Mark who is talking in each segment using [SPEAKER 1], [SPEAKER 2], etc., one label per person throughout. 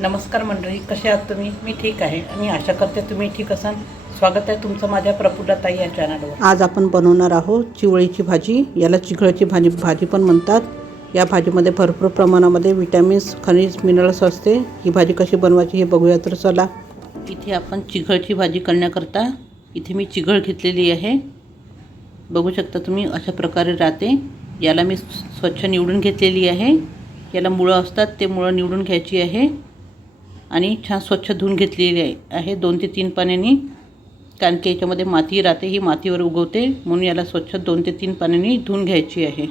[SPEAKER 1] नमस्कार मंडळी कसे आहात तुम्ही? मी ठीक आहे. आणि आशा करते तुम्ही ठीक असाल. स्वागत आहे तुमचं माझ्या प्रफुल्लताई या चॅनलवर आज आपण बनवणार आहोत चिवळीची भाजी. याला चिघळची भाजी भाजी पण म्हणतात. या भाजीमध्ये भरपूर प्रमाणामध्ये विटॅमिन्स खनिज मिनरल्स असते. ही भाजी कशी बनवायची हे बघूया तर चला. इथे आपण चिघळची भाजी करण्याकरता इथे मी चिघळ घेतलेली आहे. बघू शकता तुम्ही अशा प्रकारे राहते. याला मी स्वच्छ निवडून घेतलेली आहे. याला मुळं असतात ते मुळं निवडून घ्यायची आहे. आणि छान स्वच्छ धुवून घेतलेली आहे. दोन ते तीन पाण्याने कारण की याच्यामध्ये माती राहते ही मातीवर उगवते. म्हणून याला स्वच्छ दोन ते तीन पाण्याने धुवून घ्यायची आहे.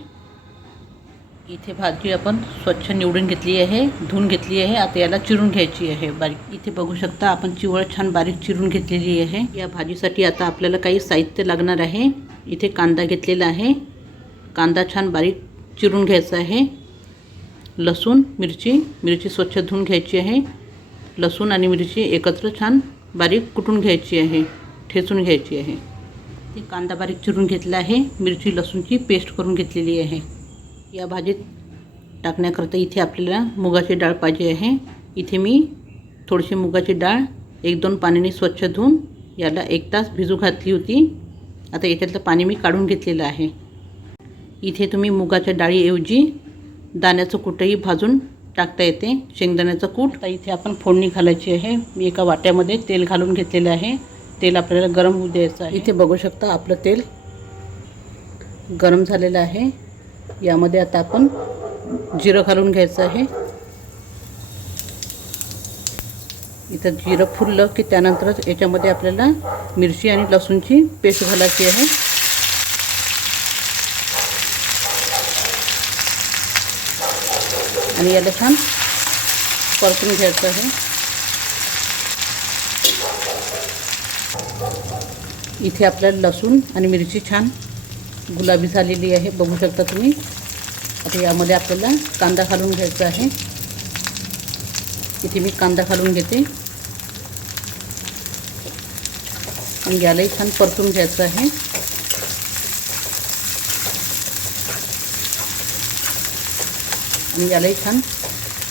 [SPEAKER 1] इथे भाजी आपण स्वच्छ निवडून घेतली आहे धुवून घेतली आहे. आता याला चिरून घ्यायची आहे. बारीक इथे बघू शकता आपण चिवळ छान बारीक चिरून घेतलेली आहे. या भाजीसाठी आता आपल्याला काही साहित्य लागणार आहे. इथे कांदा घेतलेला आहे. कांदा छान बारीक चिरून घ्यायचा आहे. लसूण मिरची मिरची स्वच्छ धुवून घ्यायची आहे. लसूण आणि मिरची एकत्र छान बारीक कुटून घ्यायची आहे ठेचून घ्यायची आहे. ते कांदा बारीक चिरून घेतला आहे मिरची लसूणची पेस्ट करून घेतलेली आहे. या भाजीत टाकण्याकरता इथे आपल्याला मुगाची डाळ पाहिजे आहे. इथे मी थोडीशी मुगाची डाळ एक दोन पाण्याने स्वच्छ धुवून याला एक तास भिजू घातली होती. आता याच्यातलं पाणी मी काढून घेतलेलं आहे. इथे तुम्ही मुगाच्या डाळीऐवजी दाण्याचं कुठंही भाजून टाकता येते. शेंगदाण्याचं कूट. आता इथे आपण फोडणी घालायची आहे. मी एका वाट्यामध्ये तेल घालून घेतलेलं आहे. तेल आपल्याला गरम होऊ द्यायचं आहे. इथे बघू शकता आपलं तेल गरम झालेलं आहे. यामध्ये आता आपण जिरं घालून घ्यायचं आहे. इथं जिरं फुललं की त्यानंतरच याच्यामध्ये आपल्याला मिरची आणि लसूणची पेस्ट घालायची आहे. आणि याला छान परतून घ्यायचं आहे. इथे आपल्याला लसूण आणि मिरची छान गुलाबी झालेली आहे बघू शकता तुम्ही. आता यामध्ये आपल्याला कांदा घालून घ्यायचा आहे. इथे मी कांदा घालून घेते. आणि यालाही छान परतून घ्यायचं आहे. आणि यालाही छान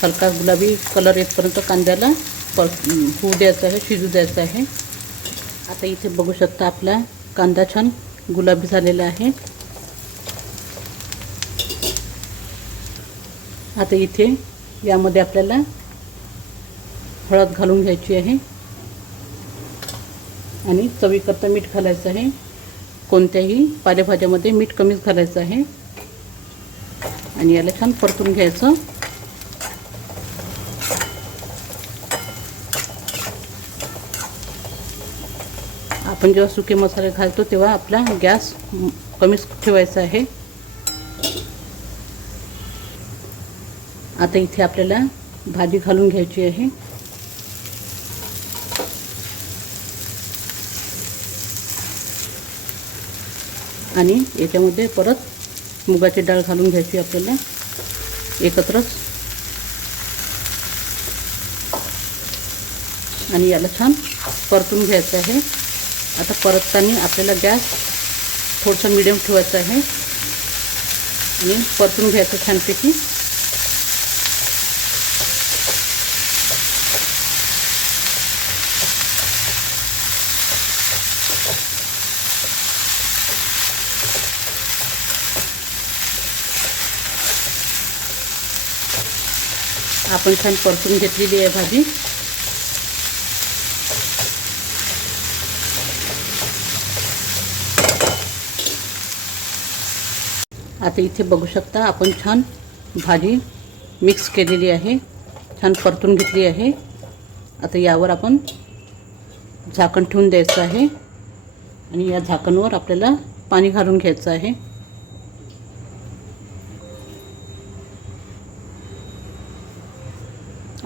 [SPEAKER 1] हलका गुलाबी कलर येतपर्यंत कांद्याला पर होऊ द्यायचं आहे शिजू द्यायचं आहे. आता इथे बघू शकता आपला कांदा छान गुलाबी झालेला आहे. आता इथे यामध्ये आपल्याला हळद घालून घ्यायची आहे. आणि चवीकरता मीठ घालायचं आहे. कोणत्याही पालेभाज्यामध्ये मीठ कमीच घालायचं आहे. आणि याला छान परतून घ्यायचं. आपण जेव्हा सुके मसाले घालतो तेव्हा आपला गॅस कमीच ठेवायचा आहे. आता इथे आपल्याला भाजी घालून घ्यायची आहे. आणि याच्यामध्ये परत मुगाची डाळ घालून घ्यायची आपल्याला. एकत्रच. आणि याला छान परतून घ्यायचं आहे. आता परतताना आपल्याला गॅस थोडंसं मिडियम ठेवायचं आहे. आणि परतून घ्यायचं छानपैकी. आपण छान परतून घेतलेली आहे भाजी. आता इथे बघू शकता आपण छान भाजी मिक्स केलेली आहे छान परतून घेतली आहे. आता यावर आपण झाकण ठेवून द्यायचं आहे आणि या झाकणवर आपल्याला पाणी घालून घ्यायचं आहे.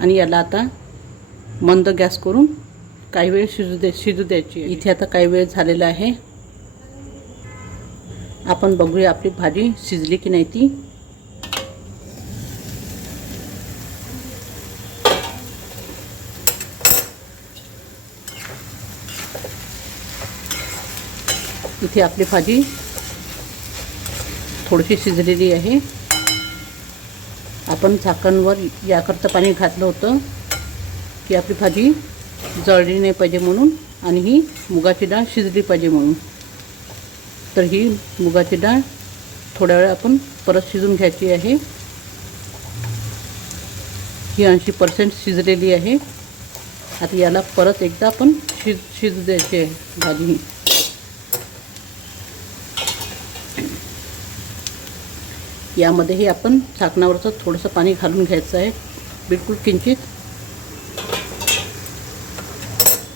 [SPEAKER 1] आणि याला आता मंद गॅस करून काही वेळ शिजू दे शिजू द्यायची इथे आता काही वेळ झालेला आहे. आपण बघूया आपली भाजी शिजली की नाही ती. इथे आपली भाजी थोडीशी शिजलेली आहे. आपण झाकणवर याकरचं पाणी घातलं होतं की आपली भाजी जळली नाही पाहिजे म्हणून आणि ही मुगाची डाळ शिजली पाहिजे म्हणून. तर ही मुगाची डाळ थोड्या वेळ आपण परत शिजून घ्यायची आहे. ही ऐंशी पर्सेंट शिजलेली आहे. आता याला परत एकदा आपण शिज शिज द्यायची आहे भाजी ही. यामध्येही आपण झाकणावरचं थोडंसं पाणी घालून घ्यायचं आहे. बिलकुल किंचित.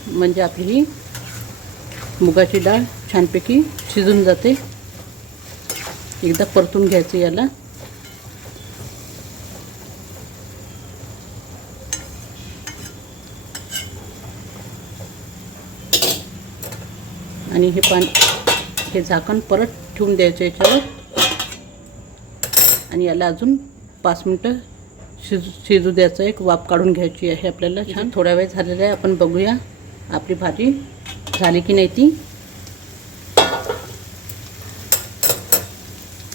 [SPEAKER 1] म्हणजे आपली ही मुगाची डाळ छानपैकी शिजून जाते. एकदा परतून घ्यायचं याला. आणि हे पाणी हे झाकण परत ठेवून द्यायचं याच्यावर. आणि याला अजून पाच मिनटं शिजू शिजू द्यायचं. एक वाफ काढून घ्यायची आहे आपल्याला छान. थोडा वेळ झालेला आहे. आपण बघूया आपली भाजी झाली की नाही ती.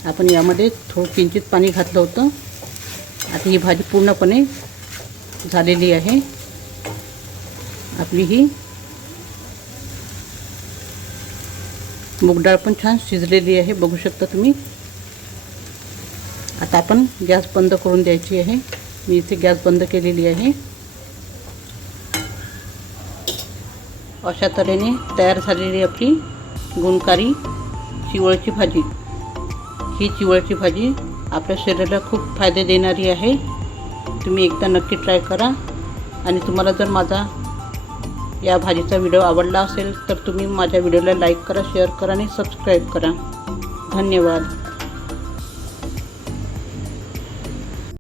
[SPEAKER 1] आपण यामध्ये थोडं किंचित पाणी घातलं होतं. आता ही भाजी पूर्णपणे झालेली आहे. आपली ही मूगडाळ पण छान शिजलेली आहे. बघू शकता तुम्ही. आता आपण गॅस बंद करून द्यायची आहे. मी इथे गॅस बंद केलेली आहे. अशा तऱ्हेने तयार झालेली आपली गुणकारी चिवळची भाजी. ही चिवळची भाजी आपल्या शरीराला खूप फायदे देणारी आहे. तुम्ही एकदा नक्की ट्राय करा. आणि तुम्हाला जर माझा या भाजीचा व्हिडिओ आवडला असेल तर तुम्ही माझ्या व्हिडिओला लाईक करा शेअर करा आणि सबस्क्राईब करा. धन्यवाद.